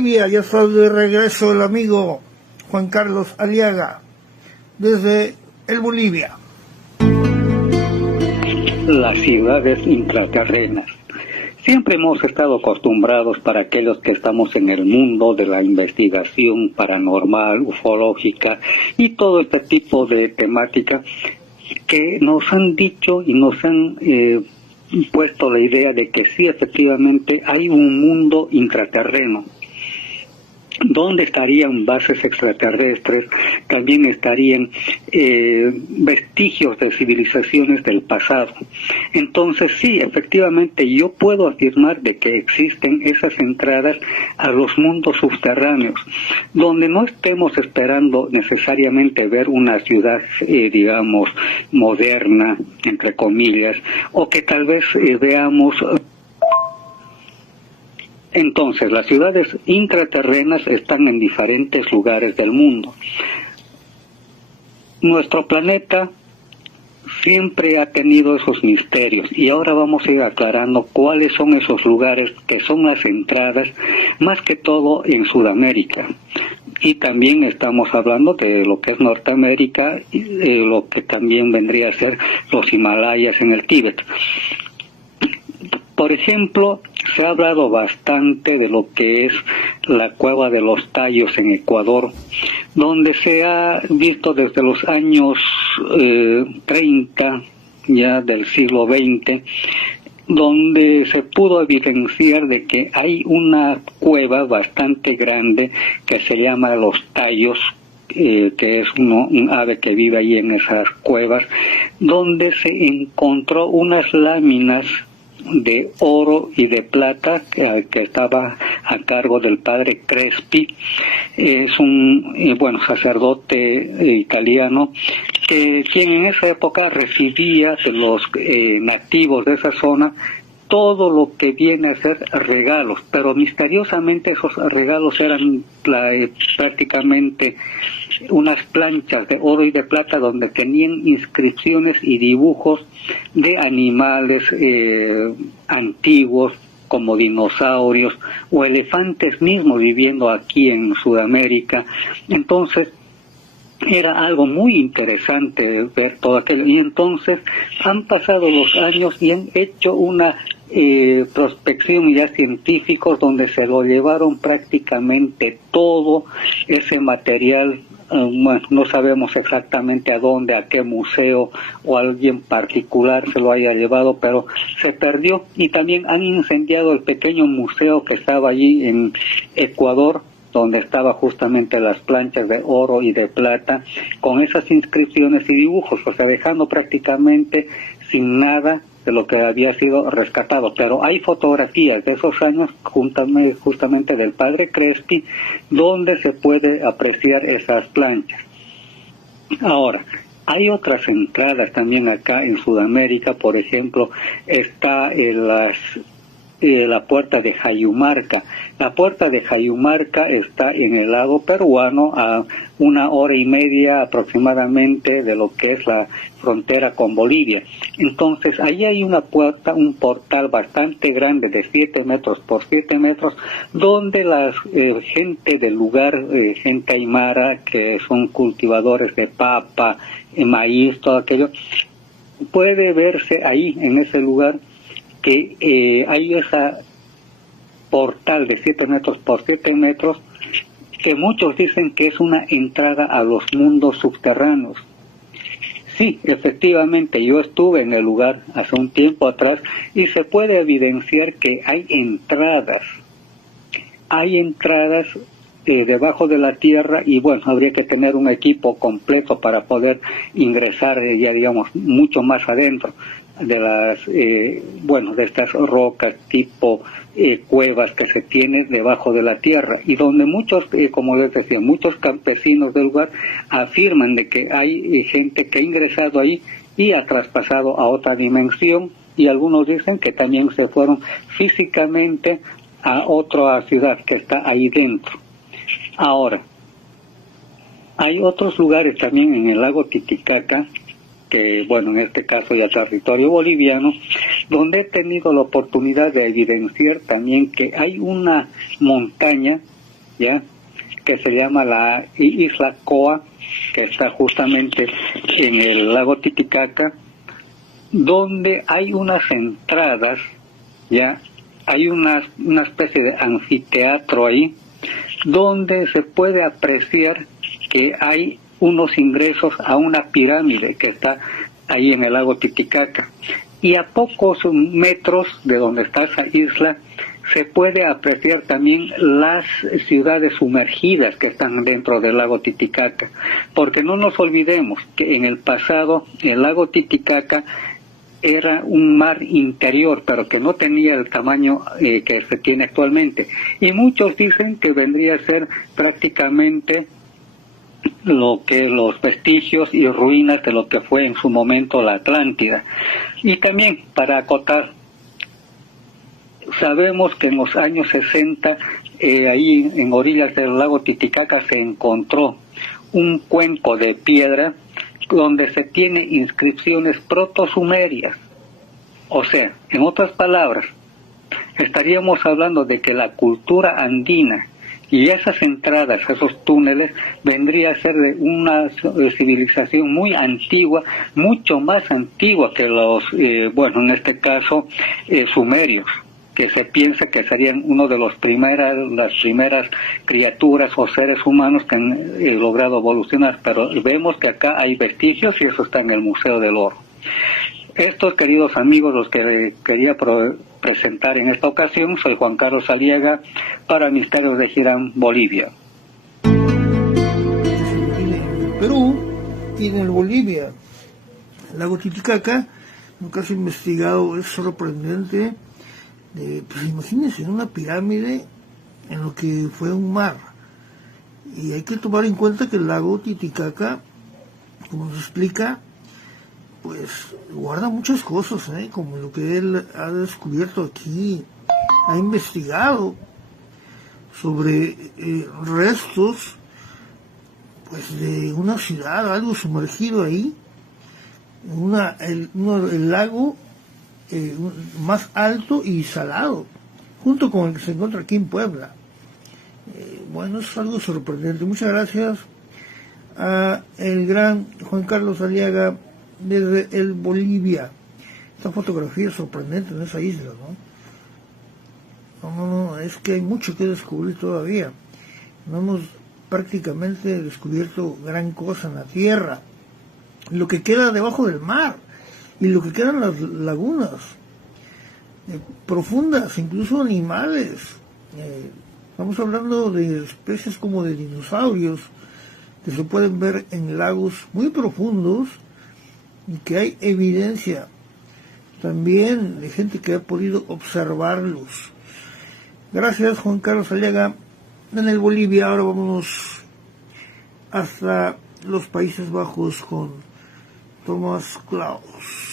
Bolivia, ya está de regreso el amigo Juan Carlos Aliaga, desde el Bolivia. Las ciudades intraterrenas. Siempre hemos estado acostumbrados, para aquellos que estamos en el mundo de la investigación paranormal, ufológica y todo este tipo de temática, que nos han dicho y nos han puesto la idea de que sí, efectivamente hay un mundo intraterreno, donde estarían bases extraterrestres, también estarían vestigios de civilizaciones del pasado. Entonces sí, efectivamente yo puedo afirmar de que existen esas entradas a los mundos subterráneos, donde no estemos esperando necesariamente ver una ciudad, digamos, moderna, entre comillas, o que tal vez veamos. Entonces, las ciudades intraterrenas están en diferentes lugares del mundo. Nuestro planeta siempre ha tenido esos misterios y ahora vamos a ir aclarando cuáles son esos lugares que son las entradas, más que todo en Sudamérica. Y también estamos hablando de lo que es Norteamérica, y lo que también vendría a ser los Himalayas en el Tíbet. Por ejemplo, se ha hablado bastante de lo que es la cueva de los Tallos en Ecuador, donde se ha visto desde los años 30 ya del siglo XX, donde se pudo evidenciar de que hay una cueva bastante grande que se llama Los Tallos, que es un ave que vive ahí en esas cuevas, donde se encontró unas láminas de oro y de plata que estaba a cargo del padre Crespi. Es un sacerdote italiano, quien en esa época recibía de los nativos de esa zona todo lo que viene a ser regalos, pero misteriosamente esos regalos eran prácticamente unas planchas de oro y de plata donde tenían inscripciones y dibujos de animales antiguos, como dinosaurios o elefantes mismos viviendo aquí en Sudamérica. Entonces era algo muy interesante ver todo aquello, y entonces han pasado los años y han hecho una prospección ya científicos donde se lo llevaron prácticamente todo ese material. No sabemos exactamente a dónde, a qué museo o a alguien particular se lo haya llevado, pero se perdió. Y también han incendiado el pequeño museo que estaba allí en Ecuador, donde estaba justamente las planchas de oro y de plata con esas inscripciones y dibujos, o sea, dejando prácticamente sin nada de lo que había sido rescatado. Pero hay fotografías de esos años justamente del padre Crespi, donde se puede apreciar esas planchas. Ahora, hay otras entradas también acá en Sudamérica. Por ejemplo, está la puerta de Jayumarca. La puerta de Jayumarca está en el lado peruano, a 1 hora y media aproximadamente de lo que es la frontera con Bolivia. Entonces, ahí hay una puerta, un portal bastante grande de 7 metros por 7 metros, donde la gente del lugar, gente aymara, que son cultivadores de papa, maíz, todo aquello, puede verse ahí, en ese lugar, que hay esa portal de 7 metros por 7 metros, que muchos dicen que es una entrada a los mundos subterráneos. Sí, efectivamente, yo estuve en el lugar hace un tiempo atrás y se puede evidenciar que hay entradas debajo de la tierra, y bueno, habría que tener un equipo completo para poder ingresar ya digamos mucho más adentro de las de estas rocas tipo cuevas que se tienen debajo de la tierra, y donde muchos, como les decía, muchos campesinos del lugar afirman de que hay gente que ha ingresado ahí y ha traspasado a otra dimensión, y algunos dicen que también se fueron físicamente a otra ciudad que está ahí dentro. Ahora, hay otros lugares también en el lago Titicaca, que en este caso ya territorio boliviano, donde he tenido la oportunidad de evidenciar también que hay una montaña ¿ya? Que se llama la isla Coa, que está justamente en el lago Titicaca, donde hay unas entradas, ¿ya? Hay una especie de anfiteatro ahí, donde se puede apreciar que hay unos ingresos a una pirámide que está ahí en el lago Titicaca. Y a pocos metros de donde está esa isla, se puede apreciar también las ciudades sumergidas que están dentro del lago Titicaca, porque no nos olvidemos que en el pasado el lago Titicaca era un mar interior, pero que no tenía el tamaño que se tiene actualmente. Y muchos dicen que vendría a ser prácticamente lo que los vestigios y ruinas de lo que fue en su momento la Atlántida. Y también, para acotar, sabemos que en los años 60, ahí en orillas del lago Titicaca se encontró un cuenco de piedra donde se tiene inscripciones proto-sumerias. O sea, en otras palabras, estaríamos hablando de que la cultura andina y esas entradas, esos túneles, vendría a ser de una civilización muy antigua, mucho más antigua que los, en este caso, sumerios, que se piensa que serían uno de las primeras criaturas o seres humanos que han logrado evolucionar, pero vemos que acá hay vestigios y eso está en el Museo del Oro. Estos, queridos amigos, los que quería presentar en esta ocasión, soy Juan Carlos Aliaga para Misterios de Girán, Bolivia. En Perú y en el Bolivia, el lago Titicaca, lo que has investigado es sorprendente. Pues imagínense, una pirámide en lo que fue un mar. Y hay que tomar en cuenta que el lago Titicaca, como se explica, pues guarda muchas cosas, como lo que él ha descubierto aquí, ha investigado sobre restos pues de una ciudad, algo sumergido ahí, el lago más alto y salado, junto con el que se encuentra aquí en Puebla. Es algo sorprendente. Muchas gracias a el gran Juan Carlos Aliaga desde el Bolivia. Esta fotografía es sorprendente en esa isla, ¿no? Es que hay mucho que descubrir todavía. No hemos prácticamente descubierto gran cosa en la tierra. Lo que queda debajo del mar y lo que quedan las lagunas profundas, incluso animales. Estamos hablando de especies como de dinosaurios que se pueden ver en lagos muy profundos y que hay evidencia también de gente que ha podido observarlos. Gracias, Juan Carlos Aliaga. En el Bolivia ahora vamos hasta los Países Bajos con Thomas Klaus.